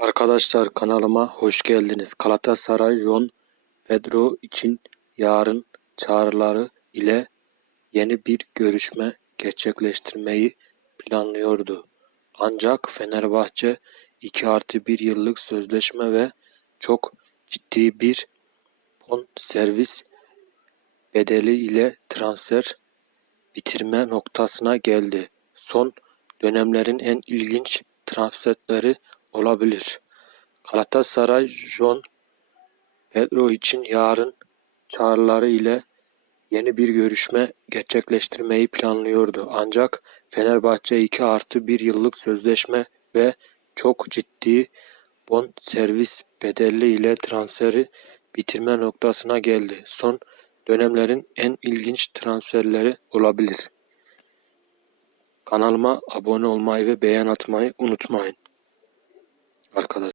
Arkadaşlar kanalıma hoş geldiniz. Galatasaray Jon Pedro için yarın çağrıları ile yeni bir görüşme gerçekleştirmeyi planlıyordu. Ancak Fenerbahçe 2 artı 1 yıllık sözleşme ve çok ciddi bir bon servis bedeli ile transfer bitirme noktasına geldi. Son dönemlerin en ilginç transferleri olabilir. Galatasaray Jon Pedro için yarın çağrıları ile yeni bir görüşme gerçekleştirmeyi planlıyordu. Ancak Fenerbahçe 2 artı 1 yıllık sözleşme ve çok ciddi bon servis bedeli ile transferi bitirme noktasına geldi. Son dönemlerin en ilginç transferleri olabilir. Kanalıma abone olmayı ve beğen atmayı unutmayın.